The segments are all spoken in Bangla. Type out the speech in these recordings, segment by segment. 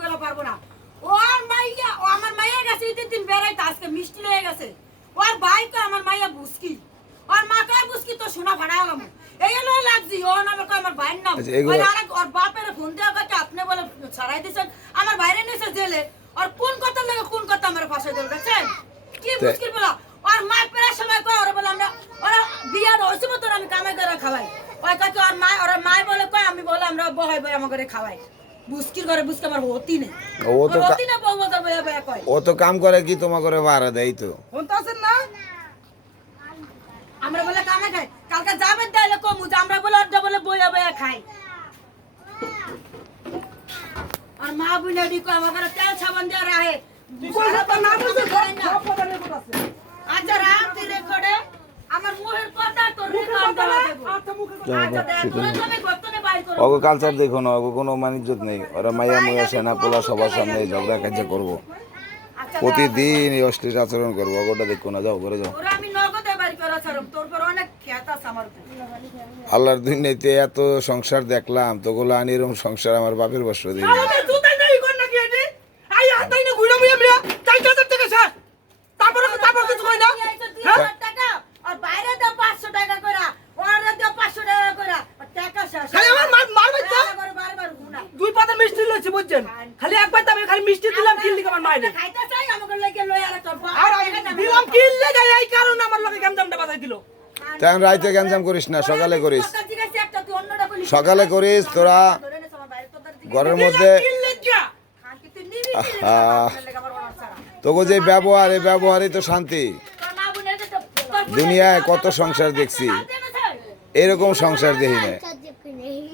করে পারবো না ওর মাইয়া ও আমার মাইয়া গেছে ঈদের দিন বেড়াইতে আজকে মিষ্টি লয়ে গেছে ওর ভাই তো আমার মাইয়া বুসকি ওর মা কয় বুসকি তো সোনা ভাড়ালাম এই হলো লাগজি ও নামে কয় আমার ভাইয়ের নাম ওই আরেক ওর বাপের ফোন দেওয়া কয় আপনি বলে ছাড়াই দিছেন আমার বাইরে নিয়েছে জেলে আর কোন কথা লাগে কোন কথা আমার ফাঁসে দেবে দেখছেন কি মুশকিল বলা আর মা প্রায় সময় কয় ওরা বলে আমরা ওরা বিয়ার হইছে মত আমি কামাই করে খাওয়াই ওই কয় কি ওর মা বলে কয় আমি বলে আমরা বহাই বই আমার করে খাওয়াই বুস্কির করে বুস্ক আমার হতি নেই ও তো হতি না বউ বউ বয়া বয়া কয় ও তো কাম করে কি তোমার করে ভাড়া দেয় তো শুনতাছেন না আমরা বলে কামে খাই কালকে যাবেন তাইলে কমু যে আমরা বলে অর্ধ বলে বয়া বয়া খাই আর মা বুনাডি কয় আমার করে তেল সাবান দিয়ে রাহে কথা না বুঝে করেন না আচ্ছা রাত রেকর্ডে আমার মুখের কথা তোর রেকর্ড দেওয়া দেব আচ্ছা তুমি গতনে বাইর করো ওগো কালচার দেখো না ওগো কোনো মানিজ্যত নেই ওরা মাইয়া মুয়া সেনা পোলা সবার সামনে ঝগড়া কাজ করবো প্রতিদিন এই অশ্লীল আচরণ করবো ওগোটা দেখো না যাও ঘরে যাও ওরা আমি নগদে বাইর করা ছাড়ব তোর পর অনেক খ্যাত আছে আমার আল্লাহর দুনিয়াতে এত সংসার দেখলাম তোগুলো আনিরম সংসার আমার বাপের বর্ষ দিই আমাদের দুটাই নাই কোন নাকি এটি আই হাতাই না ঘুরে মিয়া মিয়া 4000 টাকা স্যার তারপর কিছু কই না 2000 টাকা আর বাইরে দাও 500 টাকা কইরা ওরে দাও 500 টাকা কইরা টাকা শেষ খালি আমার মারবে তো বারবার গুনা দুই পাতা মিষ্টি লইছি বুঝছেন খালি একবার আমি খালি মিষ্টি দিলাম কিল দিকে আমার মাইনে খাইতে চাই আমাকে লাগে লই আর তোর আর দিলাম কিল লাগা এই কারণে আমার লগে গামজামটা বাজাই দিল তেন রাইতে গ্যাঞ্জাম করিস না সকালে করিস সকালে করিস তোরা ঘরের মধ্যে তোকে যে ব্যবহার এই ব্যবহারই তো শান্তি দুনিয়ায় কত সংসার দেখছি এরকম সংসার দেখি না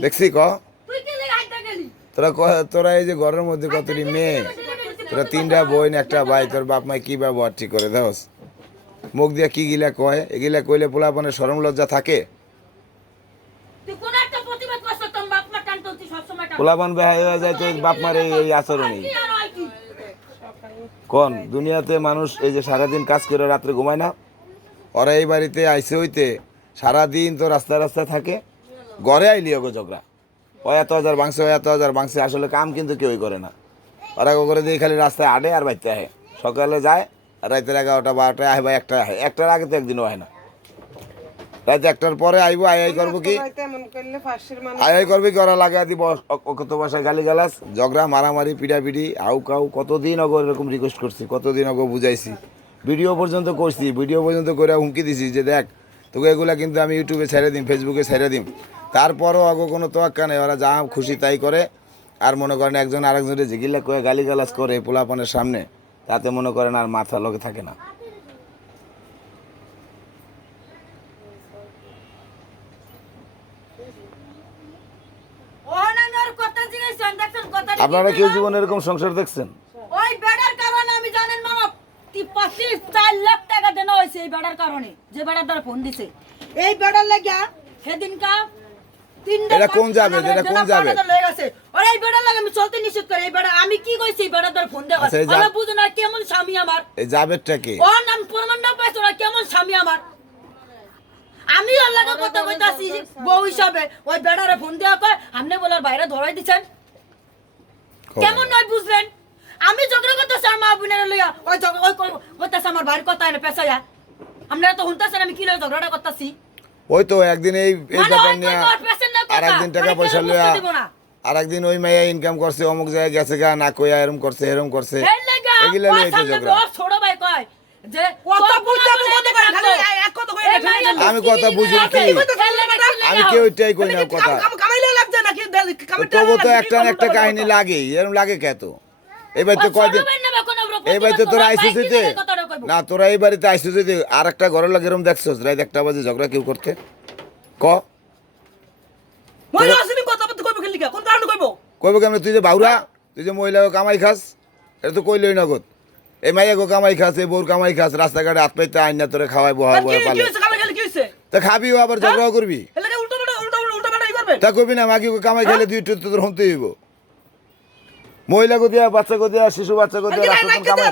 দেখছি ক তোরা এই যে ঘরের মধ্যে কতটি মেয়ে তোরা 3টা বোন একটা ভাই তোর বাপ মাই কি ব্যবহার ঠিক করে দেওস মুখ দিয়া কি গিলা কয় এগুলা কইলে পোলাপনের শরম লজ্জা থাকে পোলাপন বেহাই হয়ে যায় তো বাপ মার এই আচরণই কোন দুনিয়াতে মানুষ এই যে সারাদিন কাজ করে রাত্রে ঘুমায় না ওরা এই বাড়িতে আইসে হইতে সারাদিন তো রাস্তা রাস্তা থাকে ঘরে আইলি ওগো ঝগড়া ও এত হাজার ভাঙছে ও এত হাজার ভাঙছে আসলে কাম কিন্তু কেউই করে না ওরা করে দিয়ে খালি রাস্তায় আডে আর বাইতে আহে সকালে যায় আর রাতের 11টা 12টায় আহে বা 1টা আহে 1টার আগে তো একদিনও হয় না রাতে 1টার পরে আইবো আই করবো কি আই করবি কি ওরা লাগা দিব কত বাসায় গালি গালাস ঝগড়া মারামারি পিড়াপিড়ি আউ কাউ কতদিন অগো এরকম রিকোয়েস্ট করছি কতদিন অগো বুঝাইছি ভিডিও পর্যন্ত করছি ভিডিও পর্যন্ত করে হুমকি দিছি যে দেখ তোকে এগুলা কিন্তু আমি ইউটিউবে ছেড়ে দিম ফেসবুকে ছেড়ে দিম তারপরও অগো কোনো তোয়াক্কা নেই ওরা যা খুশি তাই করে আর মনে করেন একজন আরেকজনের যেগুলা কয়ে গালি গালাস করে পোলাপনের সামনে তাতে মনে করেন আর মাথা লগে থাকে না আপনারা কেউ জীবনে এরকম সংসার দেখছেন ওই বেড়ার কারণে আমি জানেন মামা 25-4 লাখ টাকা দেনা হইছে এই বেড়ার কারণে যে বেড়ার দ্বারা ফোন দিছে এই বেড়ার লাগা সেদিনকা এটা কোন যাবে এটা কোন যাবে আরে এই বেড়ার লাগা আমি চলতে নিষেধ করে এই বেড়া আমি কি কইছি এই বেড়ার দ্বারা ফোন দেওয়া আমি বুঝো না কেমন স্বামী আমার এই যাবেরটা কি ওর নাম প্রমাণ না পাইছো না কেমন স্বামী আমার আমি ওর লাগা কথা কইতাছি বউ হিসাবে ওই বেড়ারে ফোন দেওয়া কয় আপনি বলার বাইরে ধরাই দিছেন কেমন নয় বুঝলেন আমি ঝগড়া করতেছি আর মা বোনের লইয়া ওই করতেছে আমার ভাইয়ের কথা এনে পেছাইয়া আপনারা তো শুনতেছেন আমি কি লইয়া ঝগড়াটা করতেছি ওই তো একদিন এই ব্যাপার নিয়ে আর একদিন টাকা পয়সা লইয়া আর একদিন ওই মাইয়া ইনকাম করছে অমুক জায়গায় গেছে গা না কইয়া এরকম করছে এগুলা লইয়া তো ঝগড়া ছোট ভাই কয় যে আমি কথা বুঝি কি আমি কেউ ওইটাই কই না কথা তবু তো একটা না একটা কাহিনী লাগে এরকম লাগে কে তো এবার তো কয়দিন এবার তো তোরা আইসিস না তোরা এই বাড়িতে আইসিস যদি আর একটা ঘরের লাগে এরকম দেখছস রাত 1টা বাজে ঝগড়া কেউ করতে ক কইব কেমন তুই যে বাউরা তুই যে মহিলা কামাই খাস এটা তো কইলই নগদ এই মাইয়া গো কামাই খাস এই বউর কামাই খাস রাস্তাঘাটে হাত পাইতে আইন না তোরে খাওয়াই বহাই বহাই পালে তা খাবিও আবার ঝগড়াও করবি তা কবি না মাগি কামাই খাইলে দুই একটু তোর হতে হইব মহিলা গো দিয়া বাচ্চা গো দিয়া শিশু বাচ্চা গো দিয়া রাস্তা কামাই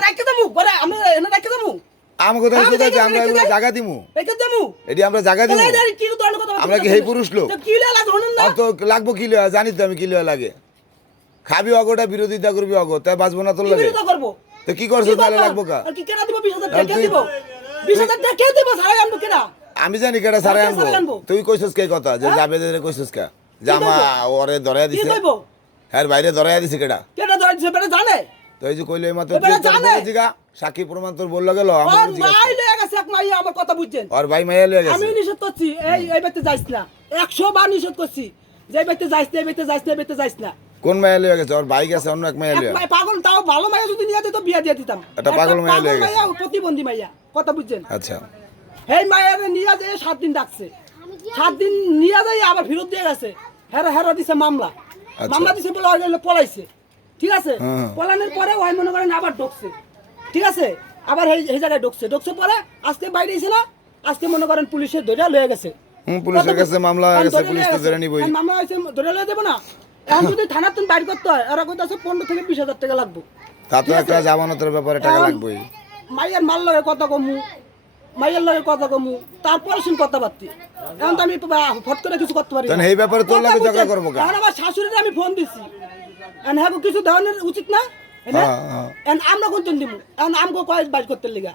আমি কোথায় কোথায় আমরা এগুলো জায়গা দিমু এটি আমরা জায়গা দিমু আমরা কি হেই পুরুষ লোক অত লাগবো কি লয়া জানি তো আমি কি লয়া লাগে খাবি অগোটা বিরোধিতা করবি অগো তাই বাঁচবো না তোর কি লাগে বিরোধিতা করবো? তো কি করছো কি তাহলে করবো? লাগবো কা আর কি কেনা দিব 20,000 টাকা তাহলে কে তুই- দিব? 20,000 টাকা কে দিব? সারাই আনবো কেনা? আমি জানি কেটা সারে কে আনবো সারাই আনবো? তুই কইছস কে কথা যে হ্যাঁ? যাবে যে কইছস কা জামা ওরে ধরায়া কি দিছে কইব? হ্যাঁ বাইরে ধরায়া দিছে কেটা কেনা ধরে দিছে বেটা জানে? তো এই যে কইলে মাত্র এবারে তুই তোর জানে। বলে জিগা সাক্ষী প্রমাণ তোর বললো গেল আমার ওর জিজ্ঞাসা ভাই লয়ে গেছে এক মাইয়া আমার কথা বুঝছেন? আর ভাই মাইয়া লয়ে আমি গেছে নিষেধ করছি এই বাড়িতে যাইস না 100 বার নিষেধ করছি যে এই বাড়িতে যাইস না এই বাড়িতে যাইস না এই বাড়িতে যাইস না কোন মাইয়া লয়ে গেছে ওর ভাই গেছে অন্য এক মাইয়া এক লয়ে মাই পাগল তাও ভালো মাইয়া যদি নিয়ে যেত বিয়া দিয়ে দিতাম একটা পাগল মাইয়া লয়ে গেছে। মাইয়া প্রতিবন্ধী মাইয়া কথা বুঝছেন আচ্ছা এই মাইয়ারে নিয়ে যায় 7 দিন ডাকছে 7 দিন নিয়ে যায় আবার ফেরত দিয়ে গেছে হেরা দিছে মামলা আচ্ছা। মামলা দিছে বলে ওই হলো পলাইছে ঠিক আছে হুম। পলানোর পরে ওই মনে করেন আবার ঢুকছে ঠিক আছে আবার এই জায়গায় ঢুকছে পরে আজকে বাইরে এসে না আজকে মনে করেন পুলিশে ধরে লয়ে গেছে পুলিশের কাছে মামলা হয়ে গেছে ধরে পুলিশ লয়ে তো গেছে। ধরে নিবই এখন মামলা হয়েছে ধরে লয়ে দেবো না এখন যদি থানার তুমি বাইর করতে হয় এরা কইতে আছে 15 থেকে 20,000 টাকা লাগবে তা তো একটা জামানতের ব্যাপারে টাকা এখন লাগবেই মাইয়ার মাল লগে কথা কমু মাইয়ার লগে কথা কমু তারপরে শুন কথা বার্তি এখন তো আমি ফট করে কিছু করতে পারি না। তাহলে এই ব্যাপারে তোর লাগে কথা ঝগড়া বুঝছেন? করবো কা? এখন আমার শাশুড়ির আমি ফোন দিছি এখন হ্যাঁ কিছু দেওয়ানোর উচিত না হ্যাঁ, হ্যাঁ। এখন আমরা কোন দিব এখন আমগো কয়েক বাইর করতে লিগা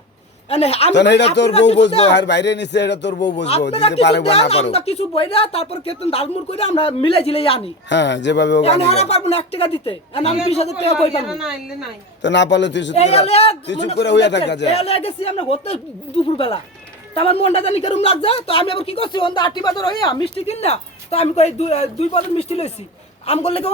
এখন আমি- তাহলে এটা তোর আপনারা বউ কিছু বুঝবো দেন। আর বাইরে নিছে এটা তোর বউ বুঝবো আপনারা দিতে কিছু পারে বা না দেন, পারো আমরা কিছু বইরা তারপর কেতন দালমুর করে আমরা মিলে ঝিলে আনি হ্যাঁ যেভাবে ও এখন গানি হারা পারবো না 1 টাকা দিতে এখন আমি 20,000 টাকা কই পাবো তো না পারলে তুই চুপ এই করে হলে তুই চুপ মনে করে করেন হইয়া দেখেন, থাকা যায় এই হলে গেছি আমরা ঘুরতে দুপুরবেলা তো আমার মনটা জানি কেরম লাগছে তো আমি আবার কি করছি অন্ধ 8 বাজার হইয়া মিষ্টি কিন না তো আমি কই দুই বাজার মিষ্টি লইছি আম করলে কেউ